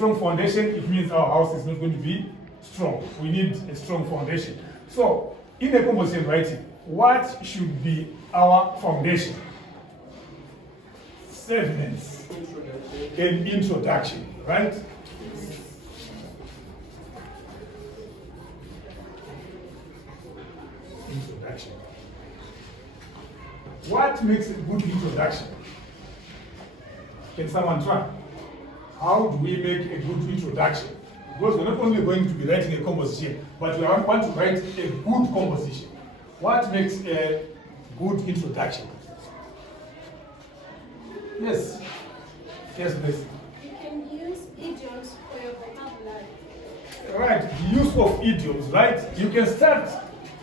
strong foundation, it means our house is not going to be strong. We need a strong foundation. So, in a composition writing, what should be our foundation? Statements and introduction, right? Introduction. What makes a good introduction? Can someone try? How do we make a good introduction? Because we're not only going to be writing a composition, but we want to write a good composition. What makes a good introduction? Yes. Yes, please. You can use idioms for your vocabulary. Right, the use of idioms, right? You can start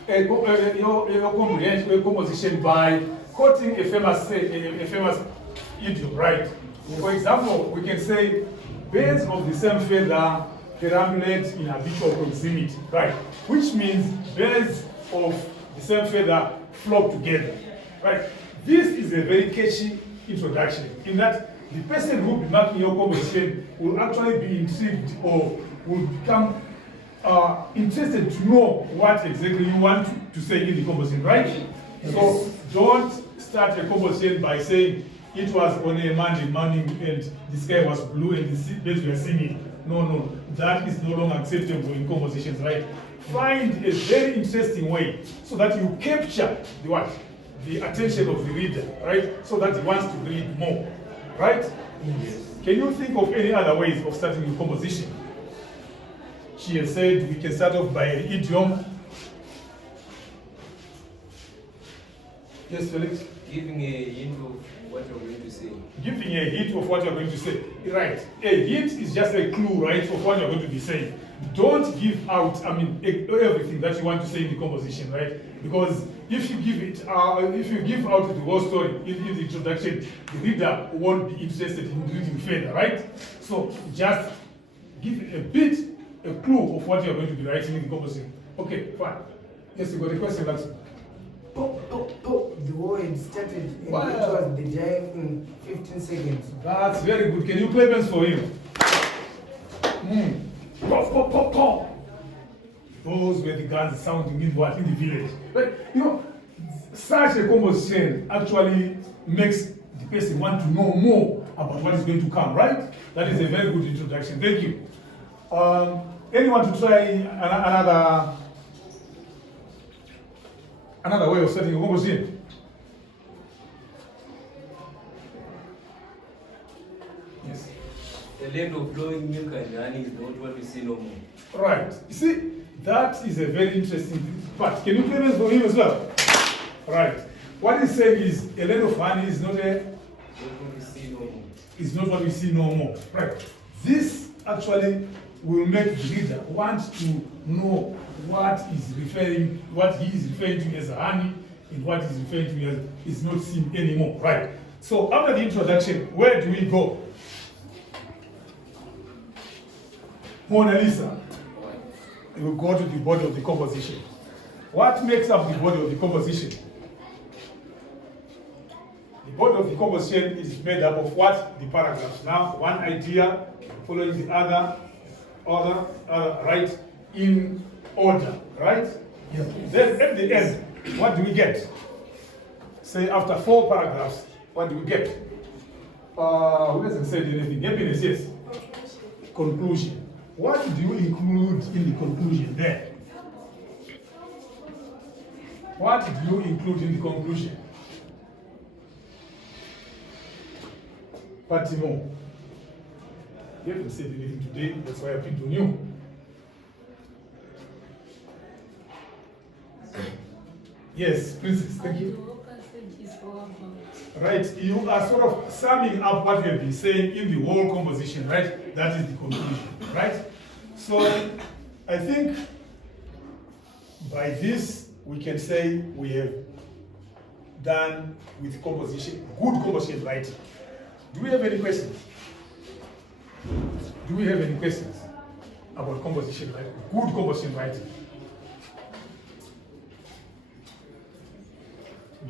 your composition by quoting a famous idiom, right? For example, we can say, birds of the same feather perambulate in habitual proximity, right? Which means birds of the same feather flock together, right? This is a very catchy introduction in that the person who will be marking your composition will actually be intrigued or will become interested to know what exactly you want to say in the composition, right? Yes. So don't start a composition by saying it was on a Monday morning and the sky was blue and the birds were singing. No, that is no longer acceptable in compositions, right? Find a very interesting way so that you capture the what? The attention of the reader, right? So that he wants to read more, right? Yes. Can you think of any other ways of starting a composition? She has said we can start off by an idiom. Yes, Felix? Giving a hint of what you're going to say. Giving a hint of what you're going to say. Right. A hint is just a clue, right, of what you're going to be saying. Don't give out, everything that you want to say in the composition, right? Because if you give out the whole story in the introduction, the reader won't be interested in reading further, right? So just give a clue of what you're going to be writing in the composition. Okay, fine. Yes, you got a question, that's The word started and it was began in 15 seconds. That's very good. Can you play bass for him? Pop, pop, pop, pop. Those were the guns sounding in the village. But such a composition actually makes the person want to know more about what is going to come, right? That is a very good introduction. Thank you. Anyone to try another way of starting a composition? Yes. The land of flowing milk and honey is not what we see no more. Right. You see, that is a very interesting part. Can you play this for him as well? Right. What he's saying is a land of honey is not what we see no more. It's not what we see no more. Right. This actually will make the reader want to know what he is referring to as honey and what he's referring to as is not seen anymore. Right. So after the introduction, where do we go? Mona Lisa. We will go to the body of the composition. What makes up the body of the composition? The body of the composition is made up of what? The paragraphs. Now, one idea following the other, right? In order, right? Yeah. Then at the end, what do we get? Say after 4 paragraphs, what do we get? Who hasn't said anything? Happiness, yes. Conclusion. What do you include in the conclusion there? What do you include in the conclusion? Patimo. You haven't said anything today, that's why I picked on you. Yes, Princess, thank you. Right, you are sort of summing up what you have been saying in the whole composition, right? That is the conclusion, right? So, I think by this we can say we have done with composition, good composition writing. Do we have any questions? Do we have any questions about composition writing? Good composition writing.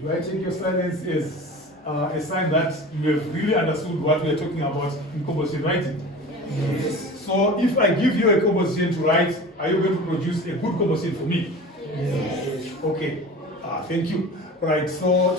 Do I take your silence as a sign that you have really understood what we are talking about in composition writing? Yes. So if I give you a composition to write, are you going to produce a good composition for me? Yes. Okay. Thank you. Right. So.